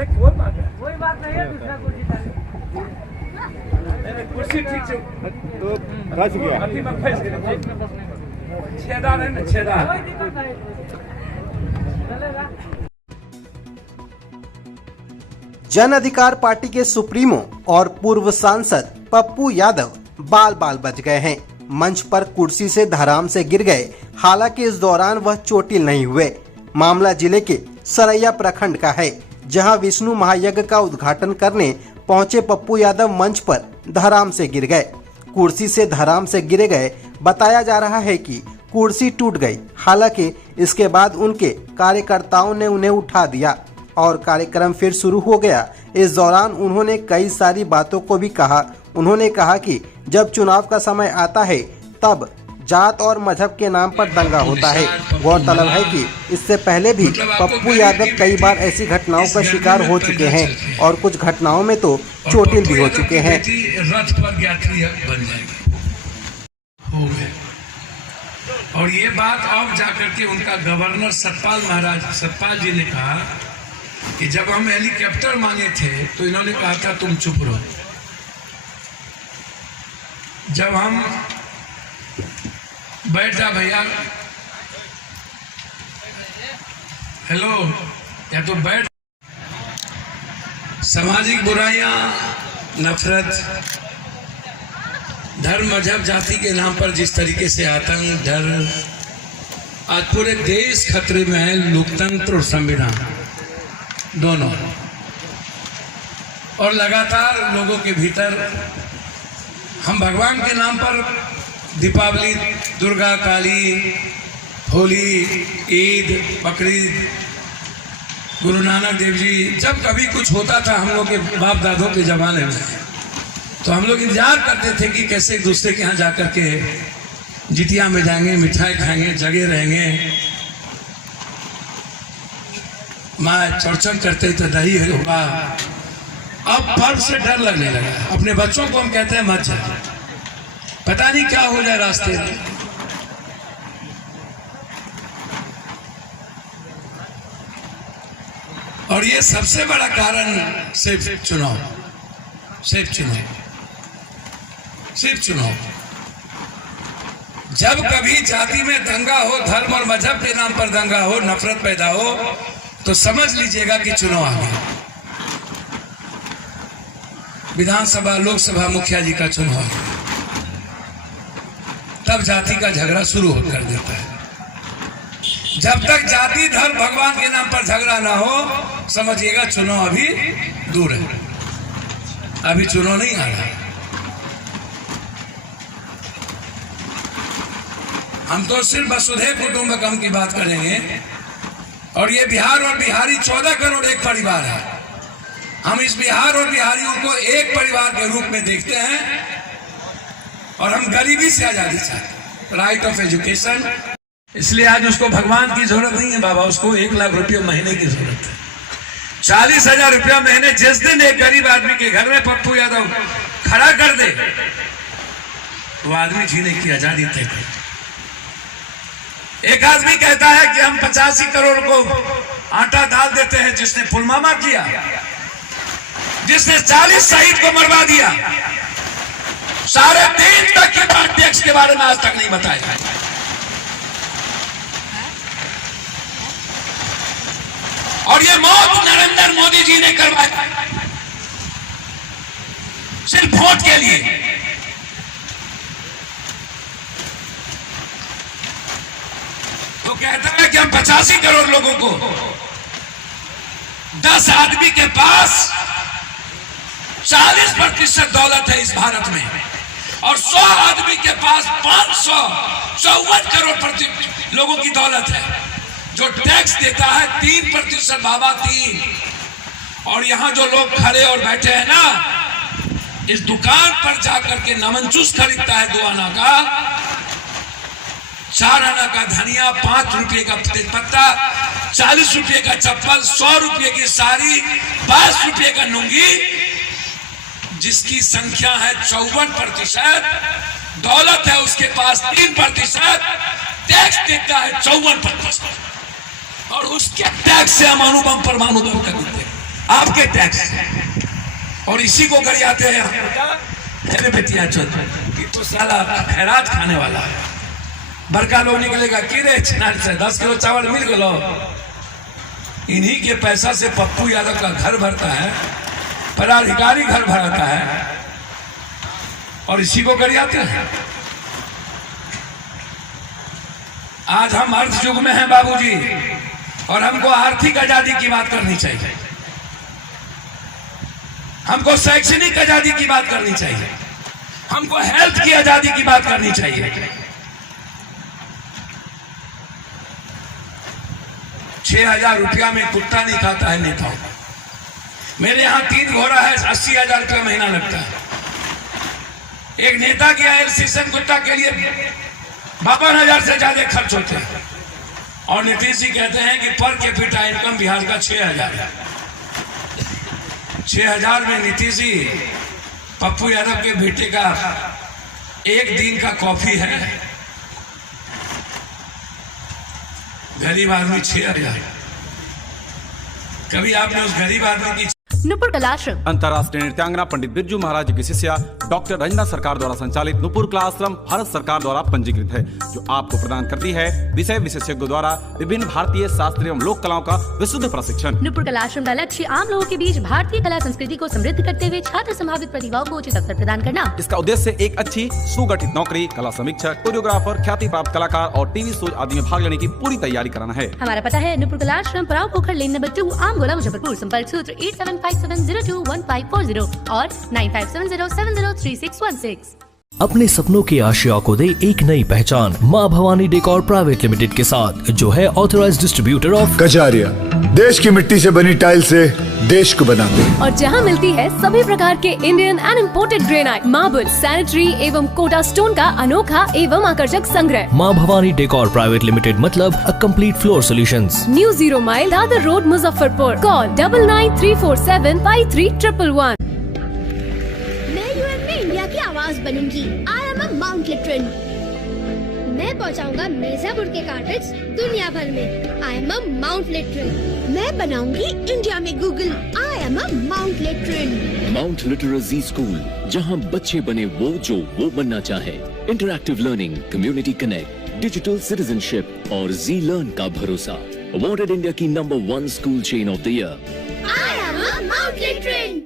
अरे कोई बात नहीं, कोई बात नहीं है, दूसरा कुर्सी डालिए। कुर्सी ठीक से तो फंस गया। अभी मैं फंस गया। छेदा है ना, छेदा कोई दिक्कत नहीं, चलेगा। जन अधिकार पार्टी के सुप्रीमो और पूर्व सांसद पप्पू यादव बाल बाल बच गए हैं। मंच पर कुर्सी से धराम से गिर गए, हालांकि इस दौरान वह चोटिल नहीं हुए। मामला जिले के सरैया प्रखंड का है, जहां विष्णु महायज्ञ का उद्घाटन करने पहुंचे पप्पू यादव मंच पर धराम से गिर गए। कुर्सी से धराम से गिरे गए। बताया जा रहा है कि कुर्सी टूट गई। हालांकि इसके बाद उनके कार्यकर्ताओं ने उन्हें उठा दिया और कार्यक्रम फिर शुरू हो गया। इस दौरान उन्होंने कई सारी बातों को भी कहा। उन्होंने कहा कि जब चुनाव का समय आता है तब जात और मजहब के नाम पर दंगा होता है। गौरतलब है कि इससे पहले भी पप्पू यादव कई बार ऐसी घटनाओं का शिकार हो चुके हैं और कुछ घटनाओं में तो चोटिल भी हो चुके हैं। रथ पर यात्री बन जाएगी, हो गए। और ये बात अब जाकर के उनका गवर्नर सतपाल जी ने कहा कि जब हम हेलीकॉप्टर मांगे थे तो इन्होंने कहा था तुम चुप रहो। जब हम बैठ जा भैया, हेलो, या तो बैठ। सामाजिक बुराइयां, नफरत, धर्म, मजहब, जाति के नाम पर जिस तरीके से आतंक, डर, आज पूरे देश खतरे में है। लोकतंत्र और संविधान दोनों, और लगातार लोगों के भीतर हम भगवान के नाम पर दीपावली, दुर्गा, काली, होली, ईद, बकरीद, गुरु नानक देव जी, जब कभी कुछ होता था हम लोग के बाप दादों के जमाने में, तो हम लोग इंतजार करते थे कि कैसे एक दूसरे के यहाँ जाकर के जितिया में जाएंगे, मिठाई खाएंगे, जगे रहेंगे, माँ चौरचन करते तो दही होगा। अब पर्व से डर लगने लगा। अपने बच्चों को हम कहते हैं मत जाओ, पता नहीं क्या हो जाए रास्ते में। और ये सबसे बड़ा कारण सिर्फ चुनाव, सिर्फ चुनाव, सिर्फ चुनाव। जब कभी जाति में दंगा हो, धर्म और मजहब के नाम पर दंगा हो, नफरत पैदा हो, तो समझ लीजिएगा कि चुनाव आ गया। विधानसभा, लोकसभा, मुखिया जी का चुनाव, तब जाति का झगड़ा शुरू कर देता है। जब तक जाति, धर्म, भगवान के नाम पर झगड़ा ना हो, समझिएगा चुनाव अभी दूर है, अभी चुनाव नहीं आ रहा। हम तो सिर्फ वसुधैव कुटुंबकम की बात करेंगे, और ये बिहार और बिहारी 14 करोड़ एक परिवार है। हम इस बिहार और बिहारियों को एक परिवार के रूप में देखते हैं, और हम गरीबी से आजादी चाहते, राइट ऑफ एजुकेशन। इसलिए आज उसको भगवान की जरूरत नहीं है बाबा, उसको 1 लाख रुपया महीने की जरूरत है। 40,000 रुपया महीने जिस दिन एक गरीब आदमी के घर में पप्पू यादव खड़ा कर दे, वो आदमी जीने की आजादी तय करे। एक आदमी कहता है कि हम 85 करोड़ को आटा दाल देते हैं, जिसने पुलवामा किया, जिसने 40 शहीद को मरवा दिया, 3.5 तक के बाद टैक्स के बारे में आज तक नहीं बताया। और ये मौत नरेंद्र मोदी जी ने करवाया, सिर्फ वोट के लिए। तो कहता है कि हम 85 करोड़ लोगों को, 10 आदमी के पास 40% दौलत है इस भारत में, और 100 आदमी के पास 554 करोड़ लोगों की दौलत है। जो टैक्स देता है 3% बाबा, 3। और यहां जो लोग खड़े और बैठे हैं ना, इस दुकान पर जाकर के नमन जूस खरीदता है 2 आना का, 4 आना का धनिया, 5 रुपये का तेजपत्ता, 40 रुपये का चप्पल, 100 रुपये की साड़ी, 22 रुपये का लुंगी, जिसकी संख्या है 54%, दौलत है उसके पास 3%, टैक्स देता है 54%, और उसके टैक्स से हम अणु बम, परमाणु बम खरीदते हैं। आपके टैक्स, और इसी को गरियाते हैं अरे बेटिया चल कि तो साला खैरात खाने वाला है। बड़का लोग निकलेगा कि रे छिनार से 10 किलो चावल मिल गलो, इन्हीं के पैसा से पप्पू यादव का घर भरता है, पदाधिकारी घर भरता है, और इसी को गरियाते हैं। आज हम अर्थ युग में हैं बाबूजी, और हमको आर्थिक आजादी की बात करनी चाहिए, हमको शैक्षणिक आजादी की बात करनी चाहिए, हमको हेल्थ की आजादी की बात करनी चाहिए। 6,000 रुपया में कुत्ता नहीं खाता है नेताओं। मेरे यहाँ 3 घोड़ा है, 80,000 रुपया महीना लगता है। एक नेता के एलसीसन कुत्ता के लिए 52,000 से ज्यादा खर्च होते हैं, और नीतीश जी कहते हैं कि पर कैपिटा इनकम बिहार का 6,000 है। 6,000 में नीतीश जी पप्पू यादव के बेटे का एक दिन का कॉफी है। गरीब आदमी 6,000। कभी आपने उस गरीब आदमी की नुपुर कलाश्रम अंतर्राष्ट्रीय नृत्यांगना पंडित बिरजू महाराज जी की शिष्या डॉक्टर रंजना सरकार द्वारा संचालित नुपुर कलाश्रम भारत सरकार द्वारा पंजीकृत है, जो आपको प्रदान करती है विषय विशेषज्ञों द्वारा विभिन्न भारतीय शास्त्रीय एवं लोक कलाओं का विशुद्ध प्रशिक्षण। नुपुर कलाश्रम का लक्ष्य आम लोगों के बीच भारतीय कला संस्कृति को समृद्ध करते हुए छात्र संभावित प्रतिभाओं को उचित अवसर प्रदान करना। इसका उद्देश्य एक अच्छी सुगठित नौकरी, कला समीक्षक, कोरियोग्राफर, ख्याति प्राप्त कलाकार और टीवी शो आदि में भाग लेने की पूरी तैयारी कराना है। हमारा पता है नुपुर कलाश्रम, पराव पोखर लेन नंबर 2, आमगोला, मुजफ्फरपुर। संपर्क सूत्र 8757021540 और 9570703616। अपने सपनों की आशिया को दे एक नई पहचान माँ भवानी डेकोर प्राइवेट लिमिटेड के साथ, जो है ऑथराइज्ड डिस्ट्रीब्यूटर ऑफ कजारिया। देश की मिट्टी से बनी टाइल से देश को बनाते हैं, और जहां मिलती है सभी प्रकार के Indian and imported granite, marble, sanitary एवं कोटा स्टोन का अनोखा एवं आकर्षक संग्रह। माँ भवानी डेकोर प्राइवेट लिमिटेड मतलब a complete floor solutions. New 0 mile Dadar road, Muzaffarpur. Call 9934753111। मैं यूएन में इंडिया की आवाज बनूंगी। आई एम अ माउंट लिटरन। मैं पहुंचाऊंगा मिर्जापुर के कार्टेज दुनिया भर में। I am a Mount Literan. मैं बनाऊंगी इंडिया में Google. I am a Mount Literan. Mount Litera Zee school, जहां बच्चे बने वो जो वो बनना चाहे। Interactive learning, community connect, digital citizenship और जी लर्न का भरोसा। अवॉर्डेड इंडिया की number 1 school chain of the year. I am a Mount लिटरन।